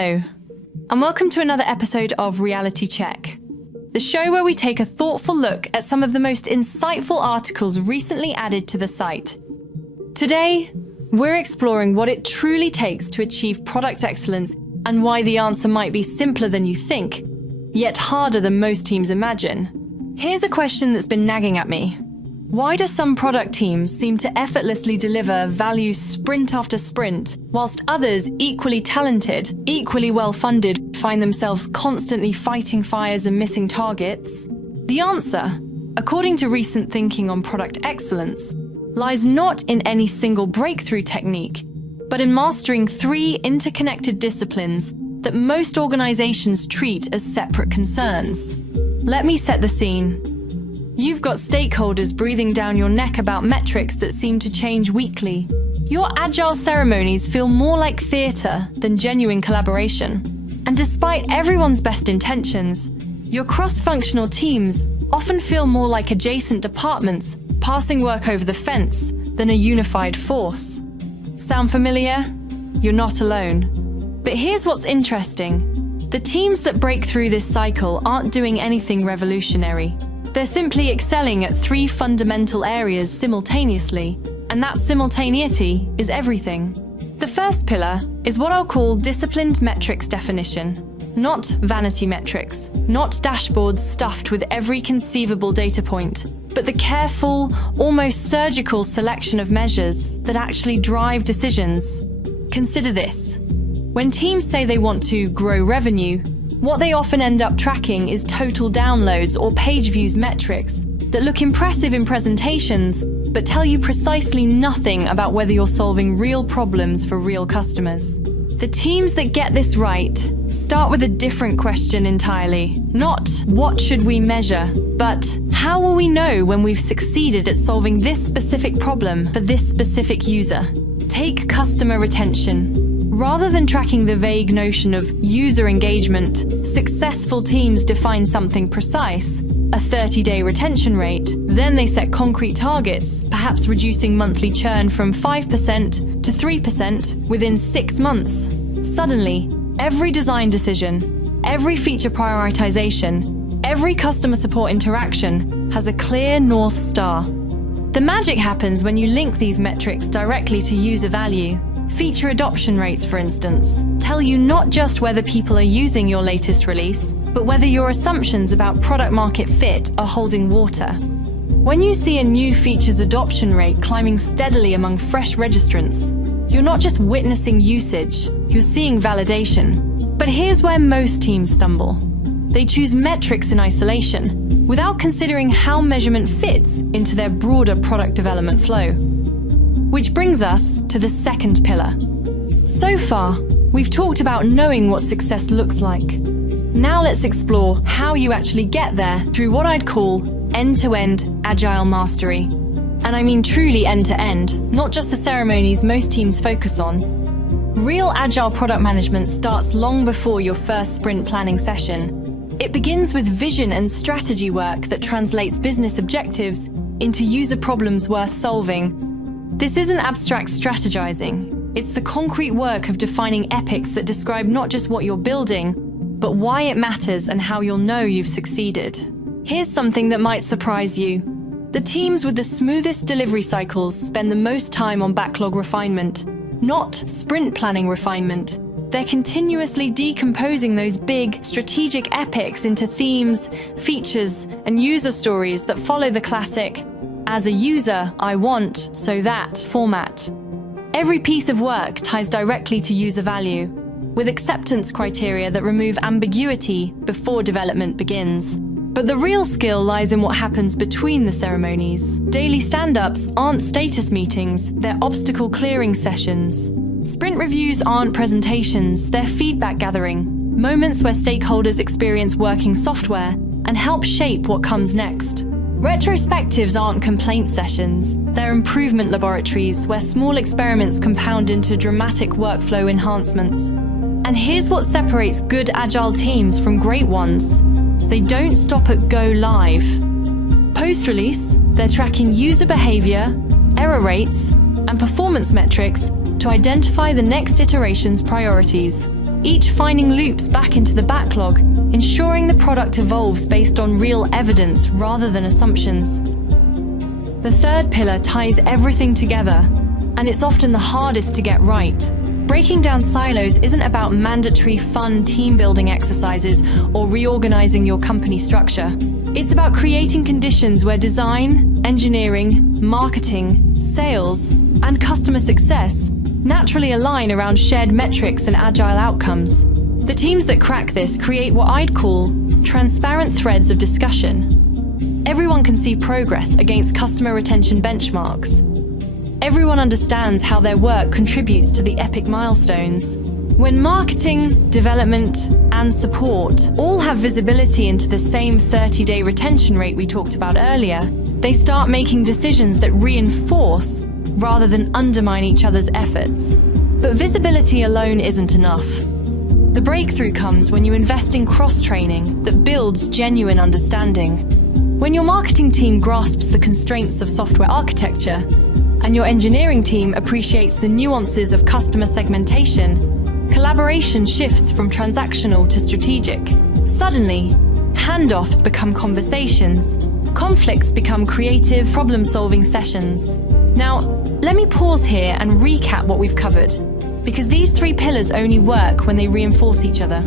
Hello, and welcome to another episode of Reality Check, the show where we take a thoughtful look at some of the most insightful articles recently added to the site. Today, we're exploring what it truly takes to achieve product excellence and why the answer might be simpler than you think, yet harder than most teams imagine. Here's a question that's been nagging at me. Why do some product teams seem to effortlessly deliver value sprint after sprint, whilst others, equally talented, equally well-funded, find themselves constantly fighting fires and missing targets? The answer, according to recent thinking on product excellence, lies not in any single breakthrough technique, but in mastering three interconnected disciplines that most organizations treat as separate concerns. Let me set the scene. You've got stakeholders breathing down your neck about metrics that seem to change weekly. Your agile ceremonies feel more like theater than genuine collaboration. And despite everyone's best intentions, your cross-functional teams often feel more like adjacent departments passing work over the fence than a unified force. Sound familiar? You're not alone. But here's what's interesting. The teams that break through this cycle aren't doing anything revolutionary. They're simply excelling at three fundamental areas simultaneously, and that simultaneity is everything. The first pillar is what I'll call disciplined metrics definition. Not vanity metrics, not dashboards stuffed with every conceivable data point, but the careful, almost surgical selection of measures that actually drive decisions. Consider this. When teams say they want to grow revenue, what they often end up tracking is total downloads or page views metrics that look impressive in presentations, but tell you precisely nothing about whether you're solving real problems for real customers. The teams that get this right start with a different question entirely. Not what should we measure, but how will we know when we've succeeded at solving this specific problem for this specific user? Take customer retention. Rather than tracking the vague notion of user engagement, successful teams define something precise, a 30-day retention rate. Then they set concrete targets, perhaps reducing monthly churn from 5% to 3% within 6 months. Suddenly, every design decision, every feature prioritization, every customer support interaction has a clear North Star. The magic happens when you link these metrics directly to user value. Feature adoption rates, for instance, tell you not just whether people are using your latest release, but whether your assumptions about product market fit are holding water. When you see a new feature's adoption rate climbing steadily among fresh registrants, you're not just witnessing usage, you're seeing validation. But here's where most teams stumble. They choose metrics in isolation, without considering how measurement fits into their broader product development flow. Which brings us to the second pillar. So far, we've talked about knowing what success looks like. Now let's explore how you actually get there through what I'd call end-to-end agile mastery. And I mean truly end-to-end, not just the ceremonies most teams focus on. Real agile product management starts long before your first sprint planning session. It begins with vision and strategy work that translates business objectives into user problems worth solving. This isn't abstract strategizing. It's the concrete work of defining epics that describe not just what you're building, but why it matters and how you'll know you've succeeded. Here's something that might surprise you. The teams with the smoothest delivery cycles spend the most time on backlog refinement, not sprint planning refinement. They're continuously decomposing those big, strategic epics into themes, features, and user stories that follow the classic "as a user, I want, so that" format. Every piece of work ties directly to user value, with acceptance criteria that remove ambiguity before development begins. But the real skill lies in what happens between the ceremonies. Daily stand-ups aren't status meetings, they're obstacle clearing sessions. Sprint reviews aren't presentations, they're feedback gathering, moments where stakeholders experience working software and help shape what comes next. Retrospectives aren't complaint sessions, they're improvement laboratories where small experiments compound into dramatic workflow enhancements. And here's what separates good agile teams from great ones. They don't stop at go live. Post-release, they're tracking user behavior, error rates, and performance metrics to identify the next iteration's priorities. each finding loops back into the backlog, ensuring the product evolves based on real evidence rather than assumptions. The third pillar ties everything together, and it's often the hardest to get right. Breaking down silos isn't about mandatory fun team-building exercises or reorganizing your company structure. It's about creating conditions where design, engineering, marketing, sales, and customer success naturally align around shared metrics and agile outcomes. The teams that crack this create what I'd call transparent threads of discussion. Everyone can see progress against customer retention benchmarks. Everyone understands how their work contributes to the epic milestones. When marketing, development, and support all have visibility into the same 30-day retention rate we talked about earlier, they start making decisions that reinforce rather than undermine each other's efforts. But visibility alone isn't enough. The breakthrough comes when you invest in cross-training that builds genuine understanding. When your marketing team grasps the constraints of software architecture, and your engineering team appreciates the nuances of customer segmentation, collaboration shifts from transactional to strategic. Suddenly, handoffs become conversations, conflicts become creative problem-solving sessions. Now, let me pause here and recap what we've covered, because these three pillars only work when they reinforce each other.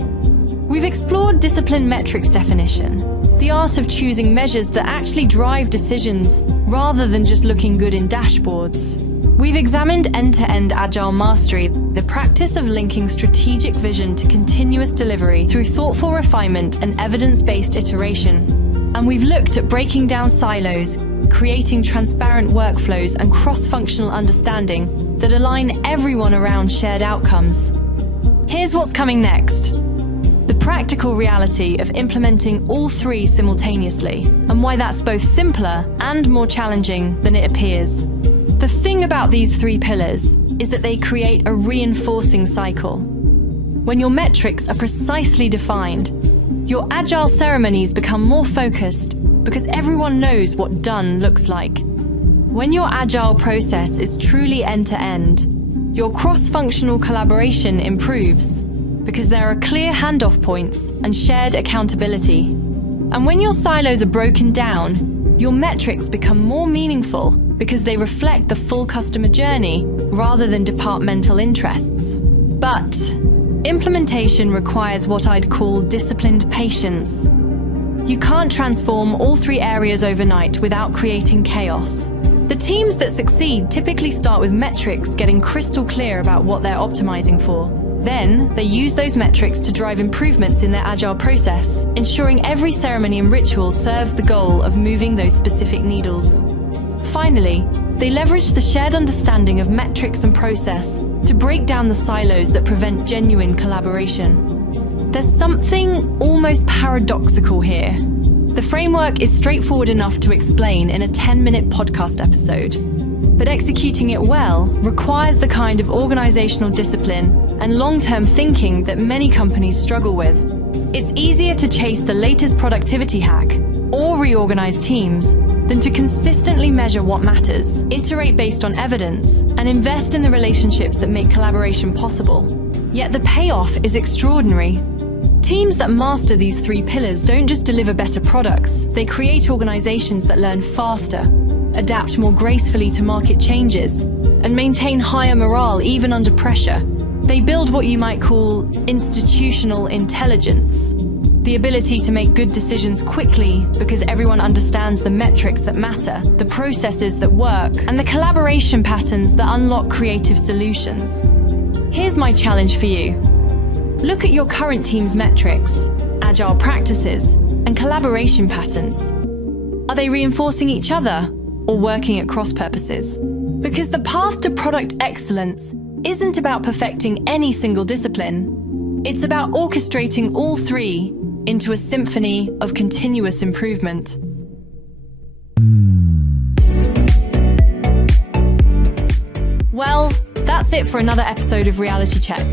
We've explored discipline metrics definition, the art of choosing measures that actually drive decisions rather than just looking good in dashboards. We've examined end-to-end agile mastery, the practice of linking strategic vision to continuous delivery through thoughtful refinement and evidence-based iteration. And we've looked at breaking down silos, creating transparent workflows and cross-functional understanding that align everyone around shared outcomes. Here's what's coming next. The practical reality of implementing all three simultaneously, and why that's both simpler and more challenging than it appears. The thing about these three pillars is that they create a reinforcing cycle. When your metrics are precisely defined, your agile ceremonies become more focused because everyone knows what done looks like. When your agile process is truly end-to-end, your cross-functional collaboration improves because there are clear handoff points and shared accountability. And when your silos are broken down, your metrics become more meaningful because they reflect the full customer journey rather than departmental interests. But implementation requires what I'd call disciplined patience. You can't transform all three areas overnight without creating chaos. The teams that succeed typically start with metrics getting crystal clear about what they're optimizing for. Then, they use those metrics to drive improvements in their agile process, ensuring every ceremony and ritual serves the goal of moving those specific needles. Finally, they leverage the shared understanding of metrics and process to break down the silos that prevent genuine collaboration. There's something almost paradoxical here. The framework is straightforward enough to explain in a 10-minute podcast episode, but executing it well requires the kind of organizational discipline and long-term thinking that many companies struggle with. It's easier to chase the latest productivity hack or reorganize teams than to consistently measure what matters, iterate based on evidence, and invest in the relationships that make collaboration possible. Yet the payoff is extraordinary. Teams that master these three pillars don't just deliver better products, they create organizations that learn faster, adapt more gracefully to market changes, and maintain higher morale even under pressure. They build what you might call institutional intelligence, the ability to make good decisions quickly because everyone understands the metrics that matter, the processes that work, and the collaboration patterns that unlock creative solutions. Here's my challenge for you. Look at your current team's metrics, agile practices, and collaboration patterns. Are they reinforcing each other or working at cross purposes? Because the path to product excellence isn't about perfecting any single discipline. It's about orchestrating all three into a symphony of continuous improvement. Well, that's it for another episode of Reality Check.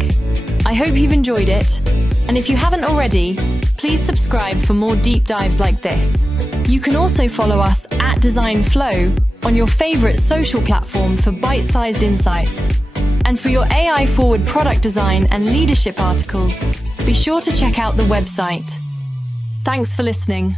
I hope you've enjoyed it, and if you haven't already, please subscribe for more deep dives like this. You can also follow us at Designflow on your favorite social platform for bite-sized insights. And for your AI-forward product design and leadership articles, be sure to check out the website. Thanks for listening.